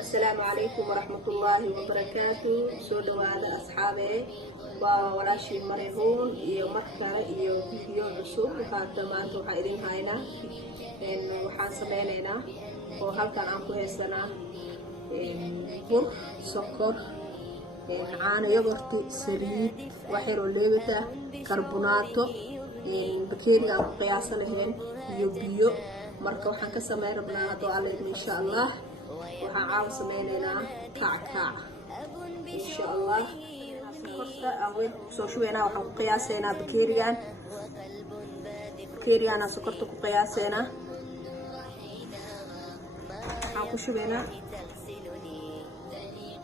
السلام عليكم ورحمة الله وبركاته. سودا وهذا أصحابي ووراشي مريهون iyo markale iyo video cusub hadda maanta waxa idin hayna waxaan sameynaynaa oo halkan aan ku heesanaa bur sokor caano yogurt saliid waxyaro leebata karbonaato bakeeriga aan ku qiyaasan lahayn iyo biyo marka waxaan ka sameyn rabnaa hadda alla insha Allah waxaan caaw sameynaynaa kackac insha Allah sokorta aan weyn soo shubeynaa waxaan ku qiyaasaynaa bakeerigan aan sokorta ku qiyaasaynaa waxaan ku shubeynaa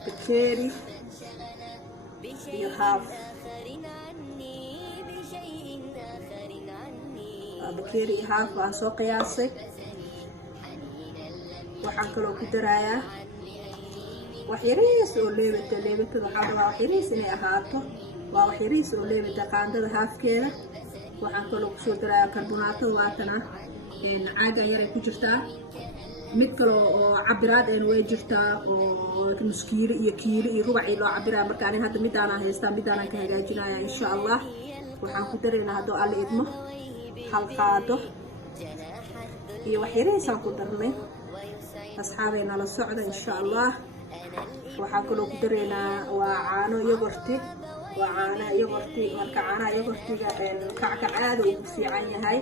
bakeeri iyo half bakeeri iyo half aan soo qiyaasay waxaan kaloo ku darayaa wax yariis oo leebatada waxaa rabaa wax yariis inay ahaato waa wax yariis oo leebata qaandada haafkeeda waxaan kaloo kusoo darayaa karbonaato waatana caaga yaray ku jirtaa mid kaloo oo cabiraad way jirtaa oo nus kiilo iyo kiilo iyo rubac loo cabiraa marka aniga hadda midaan haystaa midaan ka hagaajinayaa insha Allah waxaan ku dareynaa hadoo alla idmo hal qaado iyo wax yariis aan ku darnay asxaabeena la socda insha Allah waxaan kaloo ku dareynaa waa caano yogurt marka caanaha yogurtiga kackac aad uu fiican yahay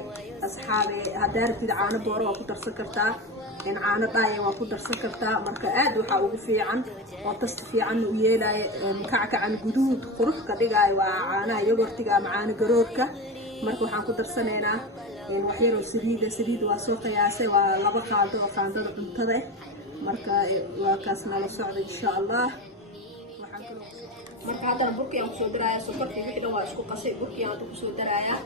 asxaabe haddaad rabtid caano booro waa ku darsan kartaa caano dhaaya waa ku darsan kartaa marka aad waxa ugu fiican oo tasti fiican u yeelay kackacan guduud qurux ka dhigay waa caanaha yogurtiga ama caano garoorka marka waxaan ku darsanaynaa wax yar oo saliid waa soo qiyaasay waa laba qaado oo qaandada cuntada marka waa kaas nala socda insha Allah waxaan kaloo marka hadda burkii aan soo darayaa sokortii wixii dhan waa isku qasay burkii aan ku soo darayaa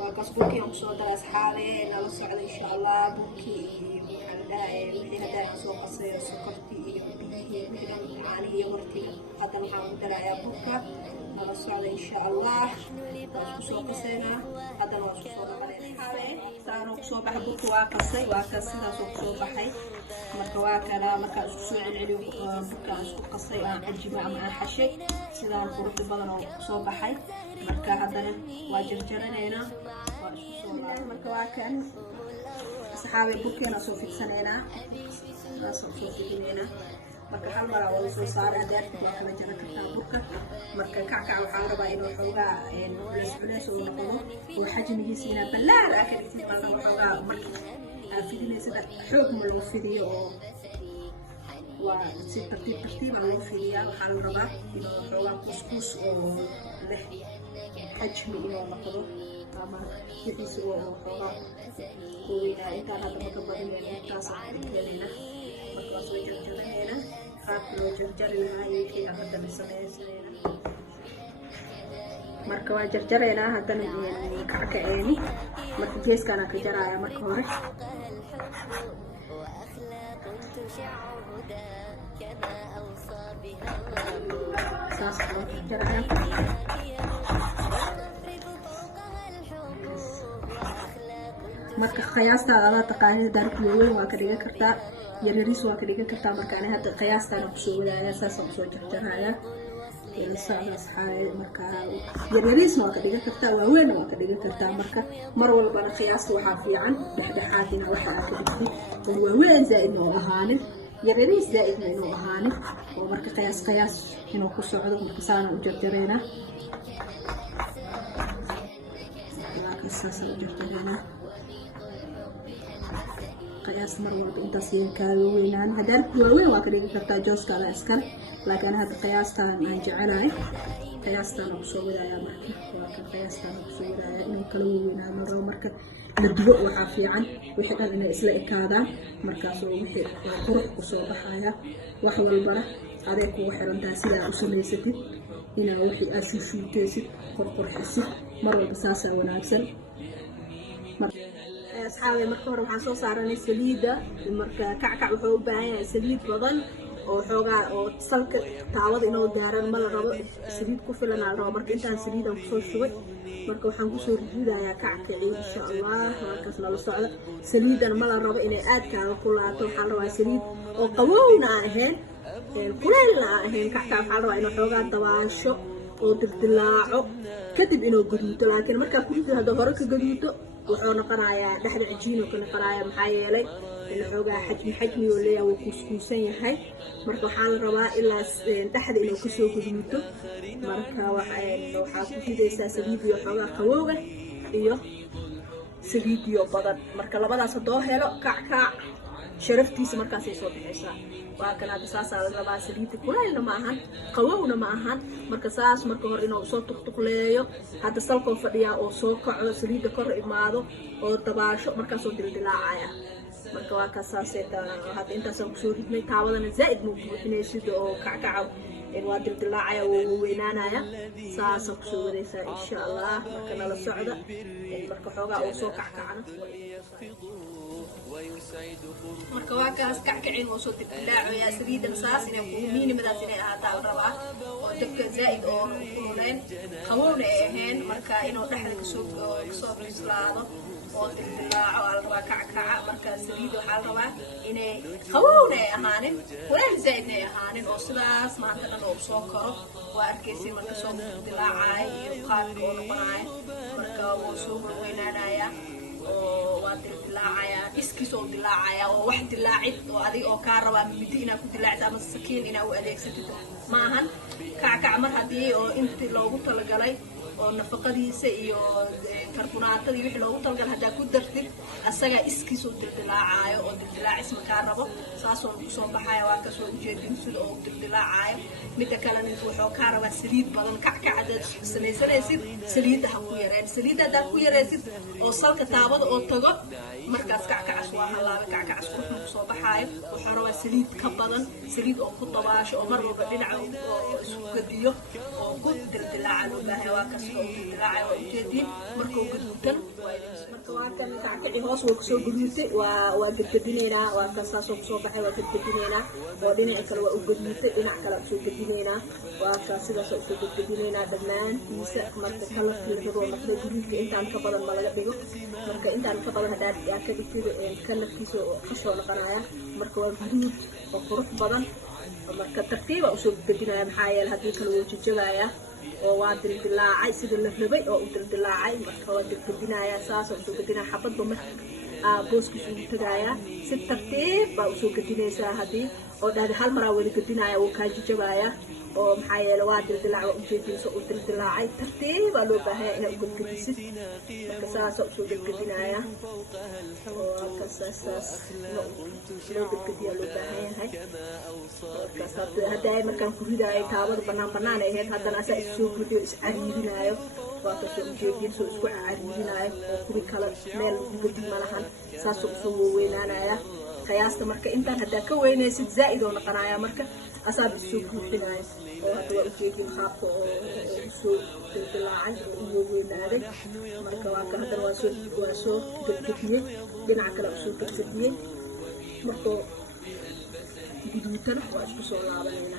waa kaas burkii aan soo darayaa asxaabe nala socda insha Allah burkii waxaan darayaa wixii hadda soo qasay sokortii iyo biyihii wixii dhan caanihi iyo burkii hadda waxaan ku darayaa burka nala socda insha Allah waa soo qasaynaa hadda waa soo baxay saano soo baxay burka waa qasay waa kaas sidaas oo soo baxay marka waa kala marka isku soo celceliyo burka isku qasay aan cajiba ama aan xashay sidaan qurux badan oo soo baxay marka haddana waa jarjaraynaa waa isku soo laabanaa marka waa kan asxaabe burkeena soo fidsaneynaa soo fidsaneynaa marka hal mar waa soo saaray adeerta waa kala jaran kartaa burka marka kackac waxaa rabaa inuu xoogaa culeys uu noqdo oo xajmigiisa inaa ballaar ah ka dhigtid marka waxoogaa marka fidinaysa xoog ma loo fidiyo oo waa si tartiib loo fidiyaa waxaa la rabaa inuu xoogaa kuskus oo leh xajmi inuu noqdo ama wixiisa oo xoogaa weynaa intaan hadda maka badanayna intaas aan keenayna marka waa soo jarjaraynayna qaabka loo jarjari lahaa iyo wixii aan hadda sameynayna marka waa jarjaraynaa haddana kackaceeni marka geeskaan aan ka jaraaya marka hore saas oo jaraya marka qiyaastada la taqaanid darku weyn waa ka dhigan kartaa yaryariis waa ka dhigan kartaa marka aniga hadda qiyaastaan ku soo wadaaya saas oo soo jarjaraya saas xaay marka yaryariis waa ka dhigan kartaa waaweyn waa ka dhigan kartaa marka mar walbana qiyaasta waxa fiican dhexdhexaadina waxa aad ka dhigtid waaweyn zaid oo ahaanin yaryariis zaid inuu ahaanin oo marka qiyaas inuu ku socdo marka saan u jarjarayna saas oo jarjarayna qiyaas mar walba intaas kaaga weynaan hadaan waaweyn waa ka dhigi kartaa jooska la iskale laakiin hadda qiyaastaan aan jecelahay qiyaastaan ku soo wadaaya marka waa ka qiyaastaan ku soo wadaaya inuu kala weynaan rabo marka la dubo waxa fiican wixii dhan inay isla ekaadaan markaas oo wixii qurux ku soo baxaya wax walbana adeeg ku xirantaa sida u samaysatid inaa wixii aad shuutaysid qurxisid mar walba saas wanaagsan asxaabe marka hore waxaan soo saaranay saliida marka kackac wuxuu u baahan yahay saliid badan oo xoogaa oo salka taawada inuu gaaran ma la rabo saliid ku filan aan rabo marka intaan saliidan ku soo shubay marka waxaan kusoo ridayaa kackaci insha Allah markaas nala socda saliidana ma la rabo inay aad kaaga kulaato waxaan rabaa saliid oo qabowna aan ahayn kuleylna aan ahayn kackaca waxaan rabaa inuu xoogaa dabaasho oo dildilaaco kadib inuu gaduuto laakiin markaa ku rido haddii hore ka gaduuto wuxuu noqonayaa dhexda cajiinoo ka noqonayaa maxaa yeelay xoogaa xajmi oo leeyahay wuu kuuskuusan yahay marka waxaa la rabaa ilaa dhexda inuu kasoo gaduuto marka waxaa ku ridaysaa saliidiyo xoogaa qabowga iyo saliidiyo badan marka labadaas haddoo helo kackac sharaftiisa markaasay soo bixaysaa waa kan hadda saasaa la rabaa saliidda kulaylna ma ahan qabowna ma ahan marka saas marka hore inuu soo tuqtuqleeyo hadda salkoo fadhiyaa oo soo kaco saliidda kor imaado oo dabaasho markaasoo dildilaacaya marka waa kaas saasay hadda intaasaan kusoo ridnay taawadana zaa'id ma buuxinay sida oo kackaca waa dildilaacaya wuu weynaanaya saasaan kusoo wadaysaa insha Allah marka nala socda marka xoogaa uu soo kackacana marka waa kaas kackacin oo soo dildilaacaya saliidana saas inay miinimadaas inay ahaataa la rabaa oo dabka zaa'id oo kululeen qabowna ay ahayn marka inuu dhexda kasoo bislaado oo dildilaaco aa la rabaa kackaca marka saliidda waxaa la rabaa inay qabowna ay ahaanin kuleel zaa'idna ay ahaanin oo sidaas maanta dhan oo soo koro waa arkaysin marka soo dildilaacaya iyo qaadka oo noqonaya marka wuu soo weynaanaya oo waa dildilaacaya iskiis oo dilaacaya oo wax dilaacid oo adiga oo kaa rabaa midi inaad ku dilaacid ama sakiin inaad u adeegsatid ma ahan kackac mar haddii oo intii loogu talagalay oo nafaqadiisa iyo karbonaatadii wixii loogu talagalay haddaa ku dartid asagaa iskiis oo dildilaacayo oo dildilaacis makaa rabo saasoo kusoo baxaya waa kasoo ujeedin sida oo dildilaacayo midda kalena wuxuu kaa rabaa saliid badan kackac haddaad samaysanaysid saliidda ha ku yareen saliidda haddaad ku yaraysid oo salka taabada oo tago markaas kackacas waa halaabay kackacas wuxuu kusoo baxaayo wuxuu rabaa saliid ka badan saliid oo ku dabaasho oo mar walba dhinaca oo isku gadiyo oo ku dildilaaca loo baahay waa kas oo dildilaaca waa ujeediin markuu gaduutan marka waa kan kackaci hoos wuu kusoo gaduutay waa gadgadinaynaa waa kan saasoo kusoo baxay waa gadgadinaynaa oo dhinaci kale waa u gaduutay dhinac kale usoo gadinaynaa waa kan sidaasoo usoo gadgadinaynaa dhammaantiisa marka kalarkii la rabo marka gaduudka intaan ka badan ma laga dhigo marka intaan ka badan haddaad ka dhigtid kalarkiisa oo kasoo noqonaya marka waa gaduud oo qurux badan marka tartiiba usoo gadgadinaya maxaa yeele haddii kale wuu jajabaya oo waa dildilaacay sida la rabay oo u dildilaacay marka waa gadgadinaya saasoo usoo gadinaya xabadba marka booskiisa ugu tagaya si tartiib baa usoo gadinaysaa haddii oo dhahda hal maraa weli gadinaya wuu kaa jajabaya oo maxaa yeele waa dildilaac waa ujeediisa u dildilaacay tartiibaa loo baahaya inaad u gadgadisid marka saasoo usoo gadgadinaya oo halkaas saas loo gadgadiyaa loo baahan yahay markaas hadda markaan ku ridaayo taabada banaan ay ahayd haddana asaa issoo gadiyo iscariirinaayo waa kasoo ujeediin soo isku cariirinaayo oo kuwi kale meel lagu gadi malahan saasoo usoo weynaanaya qiyaasta marka intaan haddaa ka weynaysid zaa'id oo noqonaya marka asaab isoo buuxinaayo oo hadda waa ujeediin qaabka oo usoo dildilaacay oo ugu weynaaday marka waa ka haddana waa soo gadgadiyey dhinaca kale usoo gadgadiyey markoo guduutana waa isku soo laabanayna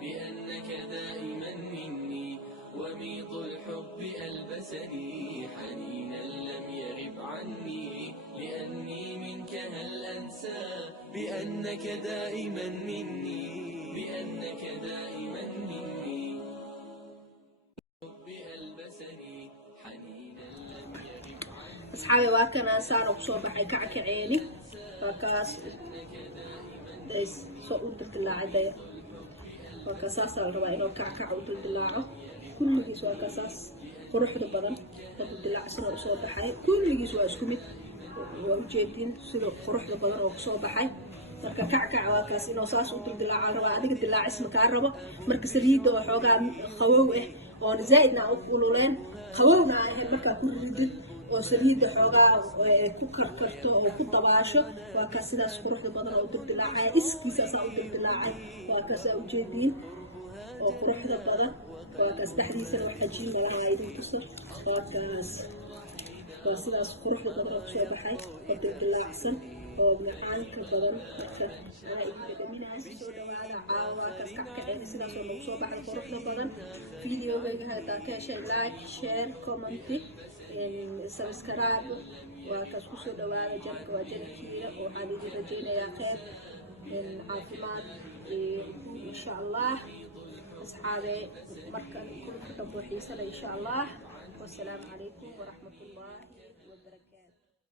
بأنك دائما مني وميض الحب ألبسني حنينا لم يغب عني لأني منك هل أنسى بأنك دائما مني بأنك دائما مني الحب ألبسني حنينا لم يغب عني أصحابي واكنا صاروا بصوبحي كعكعيني فكاس دايس صوت العداية وكاساس على الربع إنه كعكع ودلدلاعه كل جيس وكاساس قروح بدن دلدلاع سنة وصوب حي كل جيس واسكمت وجيتين سنة قروح بدن وصوب حي مركا كعكع وكاس إنه صاص ودلدلاع على الربع هذيك الدلاع اسمه كعربة مركز سريد وحوجا خووه ونزايدنا أقولولين خوونا مركا كل جديد oo saliida xoogaa ku karkarto oo ku dabaasho waa ka sidaas quruxda badan oo dildilaacay iskiisa saa u dildilaacay waa ka saa ujeediin oo quruxda badan waa ka saddexdiisana wax xajiin malaha idin tuso waa kaas waa sidaas quruxda badan oo soo baxay oo dildilaacsan macaanka badan marka ana idin dhadhaminaas soo dhawaada caawa kaskackaceeda sidaas oo nagu soo baxay quruxda badan videogayga haddaa ka heshay like share comment subscribe waa kaas ku soo dhawaada janka waa jankiina waxaan idin rajaynayaa khayr caafimaad insha allah asxaabe markan kulka dambe xiisana insha allah والسلام عليكم ورحمة الله